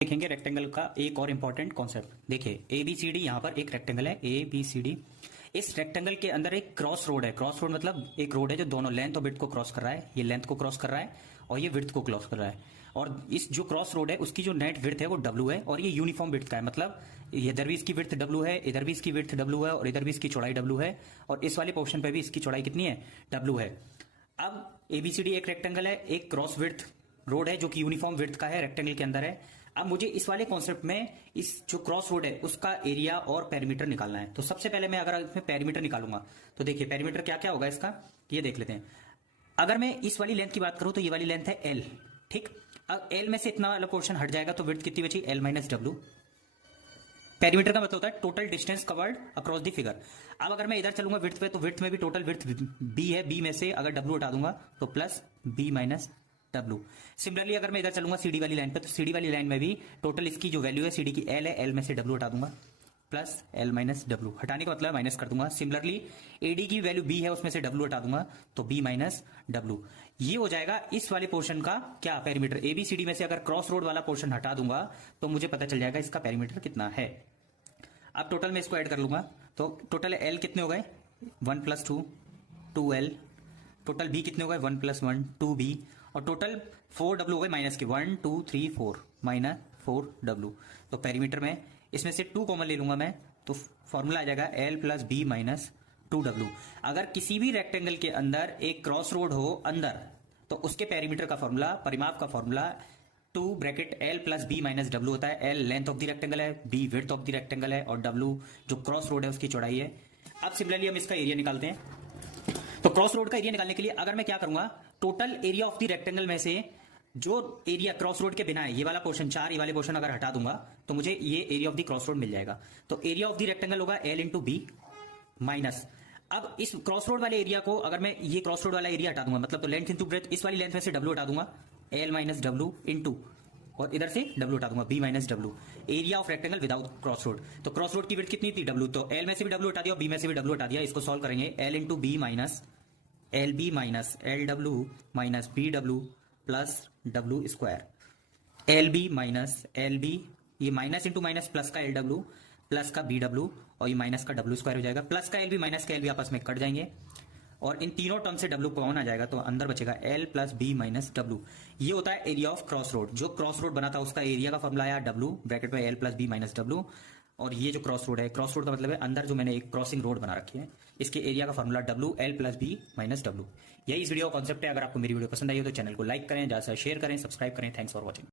देखेंगे रेक्टेंगल का एक और इंपॉर्टेंट कॉन्सेप्ट। देखिए ए बी सी डी, यहाँ पर एक रेक्टेंगल है ए बी सी डी। इस रेक्टेंगल के अंदर एक क्रॉस रोड है। क्रॉस रोड मतलब एक रोड है जो दोनों लेंथ और विड्थ को क्रॉस कर रहा है। ये लेंथ को क्रॉस कर रहा है और ये विड्थ को क्रॉस कर रहा है। और इस जो क्रॉस रोड है उसकी जो नेट विड्थ है वो डब्ल्यू है और ये यूनिफॉर्म विड्थ का है। मतलब इधर भी इसकी विड्थ डब्ल्यू है, इधर भी इसकी विड्थ डब्ल्यू है और इधर भी इसकी चौड़ाई डब्ल्यू है और इस वाले पोर्शन पे भी इसकी चौड़ाई कितनी है, डब्ल्यू है। अब एबीसीडी एक रेक्टेंगल है, एक क्रॉस विड्थ रोड है जो कि यूनिफॉर्म विड्थ का है, रेक्टेंगल के अंदर है। अब मुझे इस वाले कॉन्सेप्ट में इस जो क्रॉस रोड है उसका एरिया और पेरीमीटर निकालना है। तो सबसे पहले मैं अगर इसमें पेरीमीटर निकालूंगा तो देखिए पेरीमीटर क्या क्या होगा इसका, ये देख लेते हैं। अगर मैं इस वाली लेंथ की बात करूं तो ये वाली लेंथ है एल, ठीक। अब एल में से इतना वाला पोर्शन हट जाएगा तो विड्थ कितनी बची, एल माइनस डब्ल्यू। पेरीमीटर का मतलब होता है total distance covered across the figure. अब अगर मैं इधर चलूंगा विड्थ पे तो विड्थ में भी टोटल विड्थ बी है, बी में से अगर डब्ल्यू हटा दूंगा तो plus B minus W. Similarly अगर मैं इधर चलूंगा सीडी वाली लाइन पे तो सीडी वाली लाइन में भी टोटल इसकी जो वैल्यू है सीडी की एल है, एल में से डब्ल्यू हटा दूंगा प्लस एल माइनस डब्ल्यू। हटाने का मतलब माइनस कर दूंगा। सिमिलरली एडी की वैल्यू बी है, उसमें से डब्ल्यू हटा दूंगा तो बी माइनस डब्ल्यू। ये हो जाएगा इस वाले पोर्शन का क्या, पेरीमीटर। एबीसीडी में से अगर क्रॉस रोड वाला पोर्शन हटा दूंगा तो मुझे पता चल जाएगा इसका पेरीमीटर कितना है। अब टोटल में इसको ऐड कर लूंगा तो टोटल एल कितने हो गए, 1 + 2 2L। टोटल बी कितने हो गए, 1 + 1 2B। और टोटल 4W हो गए माइनस के, 1 2 3 4 माइनस 4W। तो पेरीमीटर में इसमें से 2 कॉमन ले लूंगा मैं तो फॉर्मूला आ जाएगा L + B माइनस 2W। अगर किसी भी रेक्टेंगल के अंदर एक क्रॉस रोड हो अंदर तो उसके पेरीमीटर का फॉर्मूला, परिमाप का formula 2 bracket L + B minus W होता है। L length of the rectangle है, B width of the rectangle है और W जो क्रॉस रोड है उसकी चौड़ाई है। अब सिमिलरली हम इसका एरिया निकालते हैं। तो क्रॉस रोड का एरिया निकालने के लिए अगर मैं क्या करूंगा, total area of the rectangle में से जो एरिया क्रॉस रोड के बिना है, ये वाला पोर्शन 4, ये वाले पोर्शन अगर हटा दूंगा तो मुझे ये area of the cross road मिल जाएगा। तो एरिया ऑफ द रेक्टेंगल होगा L × B माइनस। अब इस क्रॉस रोड वाले एरिया को अगर मैं ये क्रॉस रोड वाला एरिया हटा दूंगा मतलब तो लेंथ इंटू ब्रेथ, इस वाली लेंथ में से डब्ल्यू हटा दूंगा L माइनस डब्ल्यू इंटू और इधर से डब्ल्यू हटा दूंगा B minus W. Area of rectangle without cross road. तो क्रॉस रोड की विड्थ कितनी थी, डब्ल्यू। तो L में से भी डब्ल्यू हटा दिया और B में से भी डब्ल्यू हटा दिया। इसको सॉल्व करेंगे, L × B minus LB minus LW minus BW plus W square. LB minus LB, ये माइनस इंटू माइनस प्लस का LW प्लस का BW और ये माइनस का W स्क्वायर हो जाएगा। प्लस का LB माइनस का LB आपस में कट जाएंगे और इन तीनों टर्म से W कॉमन आ जाएगा तो अंदर बचेगा L + B माइनस W। ये होता है एरिया ऑफ क्रॉस रोड। जो क्रॉस रोड बना था उसका एरिया का फॉर्मूला आया W ब्रैकेट में L + B माइनस W। और ये जो क्रॉस रोड है, क्रॉस रोड का मतलब है अंदर जो मैंने एक क्रॉसिंग रोड बना रखी है, इसके एरिया का formula W L + B minus W। यही इस वीडियो का कॉन्सेप्ट है। अगर आपको मेरी वीडियो पसंद आई हो तो चैनल को लाइक करें, ज्यादा से शेयर करें, सब्सक्राइब करें। Thanks for watching.